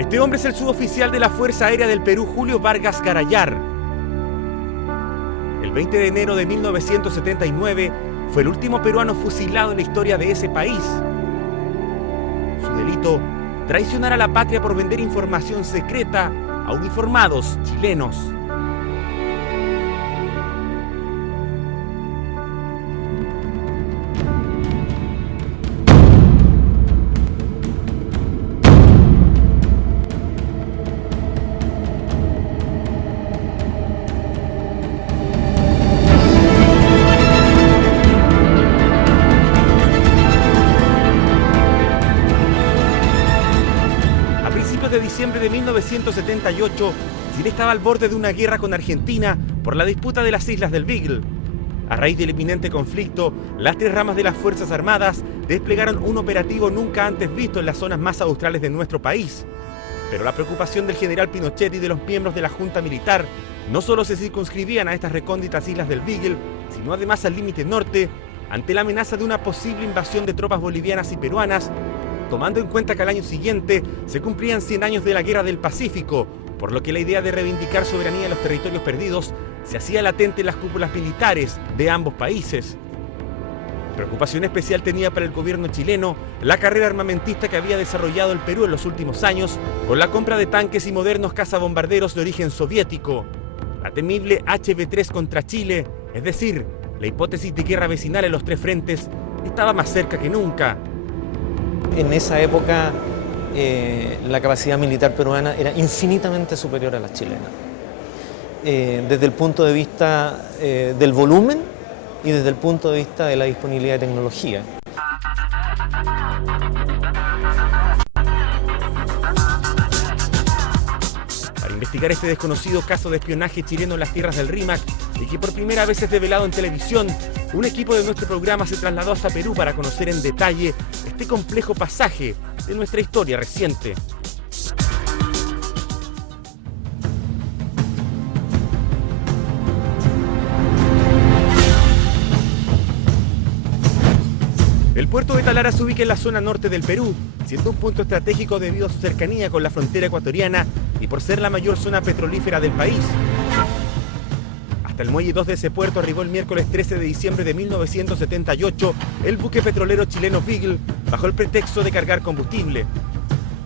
Este hombre es el suboficial de la Fuerza Aérea del Perú, Julio Vargas Garayar. El 20 de enero de 1979 fue el último peruano fusilado en la historia de ese país. Su delito: traicionar a la patria por vender información secreta a uniformados chilenos. De diciembre de 1978, Chile estaba al borde de una guerra con Argentina por la disputa de las islas del Beagle. A raíz del inminente conflicto, las tres ramas de las Fuerzas Armadas desplegaron un operativo nunca antes visto en las zonas más australes de nuestro país. Pero la preocupación del general Pinochet y de los miembros de la Junta Militar no solo se circunscribían a estas recónditas islas del Beagle, sino además al límite norte, ante la amenaza de una posible invasión de tropas bolivianas y peruanas, tomando en cuenta que al año siguiente se cumplían 100 años de la Guerra del Pacífico, por lo que la idea de reivindicar soberanía en los territorios perdidos se hacía latente en las cúpulas militares de ambos países. Preocupación especial tenía para el gobierno chileno la carrera armamentista que había desarrollado el Perú en los últimos años con la compra de tanques y modernos cazabombarderos de origen soviético. La temible HB-3 contra Chile, es decir, la hipótesis de guerra vecinal en los tres frentes, estaba más cerca que nunca. En esa época la capacidad militar peruana era infinitamente superior a la chilena, desde el punto de vista del volumen y desde el punto de vista de la disponibilidad de tecnología. Para investigar este desconocido caso de espionaje chileno en las tierras del Rímac y que por primera vez es develado en televisión, un equipo de nuestro programa se trasladó hasta Perú para conocer en detalle este complejo pasaje de nuestra historia reciente. El puerto de Talara se ubica en la zona norte del Perú, siendo un punto estratégico debido a su cercanía con la frontera ecuatoriana y por ser la mayor zona petrolífera del país. Hasta el muelle 2 de ese puerto arribó el miércoles 13 de diciembre de 1978 el buque petrolero chileno Beagle bajo el pretexto de cargar combustible.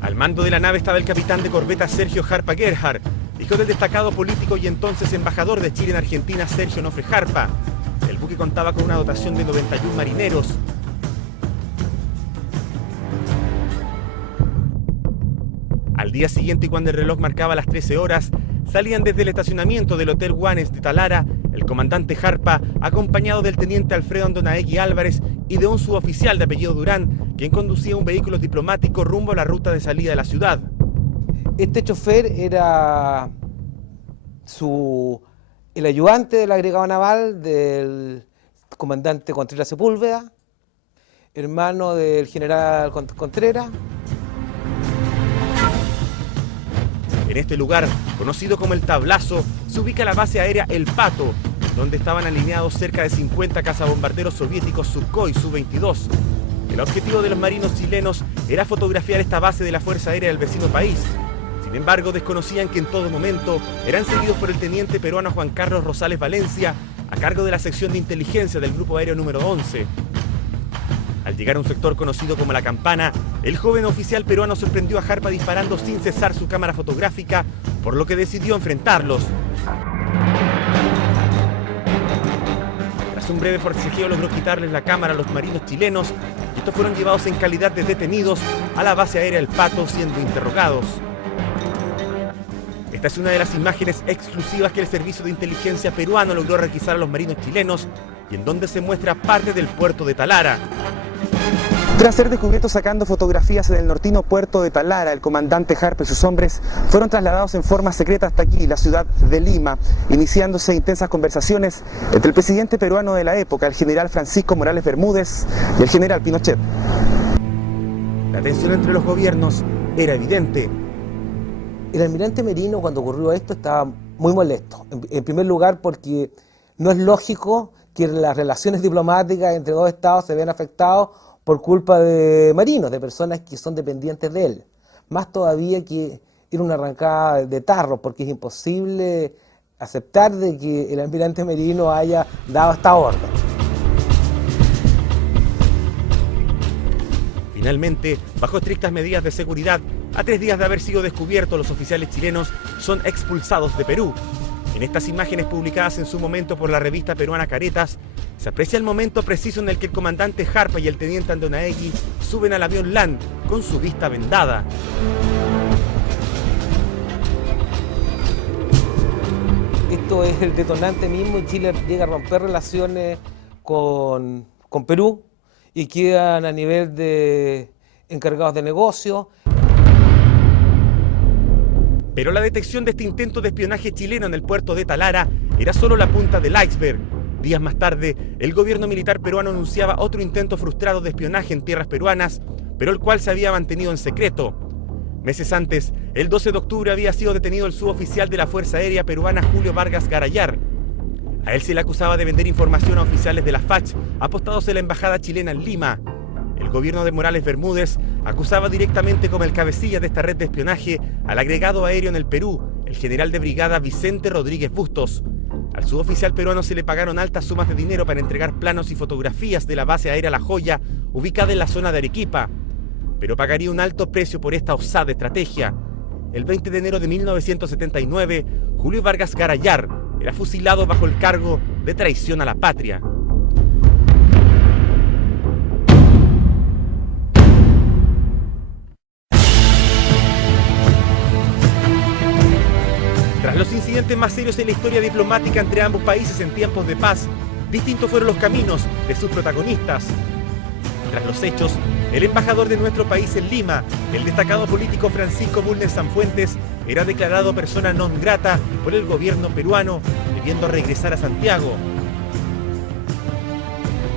Al mando de la nave estaba el capitán de corbeta Sergio Jarpa Gerhard, hijo del destacado político y entonces embajador de Chile en Argentina Sergio Nofre Jarpa. El buque contaba con una dotación de 91 marineros. Al día siguiente, y cuando el reloj marcaba las 13 horas, salían desde el estacionamiento del Hotel Guanes de Talara el comandante Jarpa, acompañado del teniente Alfredo Andonaegui Álvarez y de un suboficial de apellido Durán, quien conducía un vehículo diplomático rumbo a la ruta de salida de la ciudad. Este chofer era el ayudante del agregado naval del comandante Contreras Sepúlveda, hermano del general Contreras. En este lugar, conocido como el Tablazo, se ubica la base aérea El Pato, donde estaban alineados cerca de 50 cazabombarderos soviéticos Sukhoi Su-22. El objetivo de los marinos chilenos era fotografiar esta base de la Fuerza Aérea del vecino país. Sin embargo, desconocían que en todo momento eran seguidos por el teniente peruano Juan Carlos Rosales Valencia, a cargo de la sección de inteligencia del Grupo Aéreo número 11. Al llegar a un sector conocido como La Campana, el joven oficial peruano sorprendió a Jarpa disparando sin cesar su cámara fotográfica, por lo que decidió enfrentarlos. Tras un breve forcejeo logró quitarles la cámara a los marinos chilenos y estos fueron llevados en calidad de detenidos a la base aérea El Pato siendo interrogados. Esta es una de las imágenes exclusivas que el servicio de inteligencia peruano logró requisar a los marinos chilenos y en donde se muestra parte del puerto de Talara. Tras ser descubiertos sacando fotografías en el nortino puerto de Talara, el comandante Jarpa y sus hombres fueron trasladados en forma secreta hasta aquí, la ciudad de Lima, iniciándose intensas conversaciones entre el presidente peruano de la época, el general Francisco Morales Bermúdez, y el general Pinochet. La tensión entre los gobiernos era evidente. El almirante Merino, cuando ocurrió esto, estaba muy molesto. En primer lugar, porque no es lógico que las relaciones diplomáticas entre dos estados se vean afectadas por culpa de marinos, de personas que son dependientes de él. más todavía que era una arrancada de tarro, porque es imposible aceptar de que el almirante Merino haya dado esta orden. Finalmente, bajo estrictas medidas de seguridad, a 3 días de haber sido descubiertos, los oficiales chilenos son expulsados de Perú. En estas imágenes publicadas en su momento por la revista peruana Caretas, se aprecia el momento preciso en el que el comandante Jarpa y el teniente Andonaegui suben al avión LAN con su vista vendada. Esto es el detonante mismo y Chile llega a romper relaciones con Perú y quedan a nivel de encargados de negocio. Pero la detección de este intento de espionaje chileno en el puerto de Talara era solo la punta del iceberg. Días más tarde, el gobierno militar peruano anunciaba otro intento frustrado de espionaje en tierras peruanas, pero el cual se había mantenido en secreto. Meses antes, el 12 de octubre había sido detenido el suboficial de la Fuerza Aérea Peruana Julio Vargas Garayar. A él se le acusaba de vender información a oficiales de la FACH apostados en la embajada chilena en Lima. El gobierno de Morales Bermúdez acusaba directamente como el cabecilla de esta red de espionaje al agregado aéreo en el Perú, el general de brigada Vicente Rodríguez Bustos. Al suboficial peruano se le pagaron altas sumas de dinero para entregar planos y fotografías de la base aérea La Joya, ubicada en la zona de Arequipa. Pero pagaría un alto precio por esta osada estrategia. El 20 de enero de 1979, Julio Vargas Garayar era fusilado bajo el cargo de traición a la patria. Tras los incidentes más serios en la historia diplomática entre ambos países en tiempos de paz, distintos fueron los caminos de sus protagonistas. Tras los hechos, el embajador de nuestro país en Lima, el destacado político Francisco Bulnes Sanfuentes, era declarado persona non grata por el gobierno peruano, debiendo regresar a Santiago.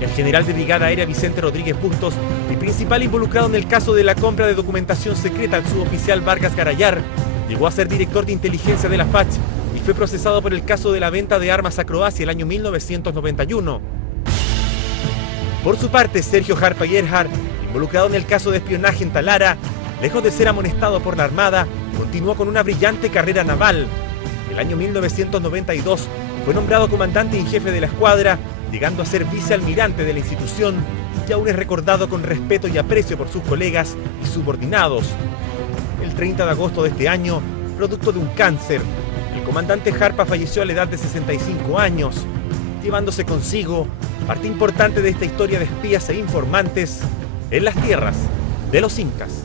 El general de brigada aérea Vicente Rodríguez Bustos, el principal involucrado en el caso de la compra de documentación secreta al suboficial Vargas Garayar, llegó a ser director de inteligencia de la FACH y fue procesado por el caso de la venta de armas a Croacia el año 1991. Por su parte, Sergio Jarpa Gerhard, involucrado en el caso de espionaje en Talara, lejos de ser amonestado por la Armada, continuó con una brillante carrera naval. El año 1992 fue nombrado comandante en jefe de la escuadra, llegando a ser vicealmirante de la institución, y aún es recordado con respeto y aprecio por sus colegas y subordinados. El 30 de agosto de este año, producto de un cáncer, el comandante Jarpa falleció a la edad de 65 años, llevándose consigo parte importante de esta historia de espías e informantes en las tierras de los incas.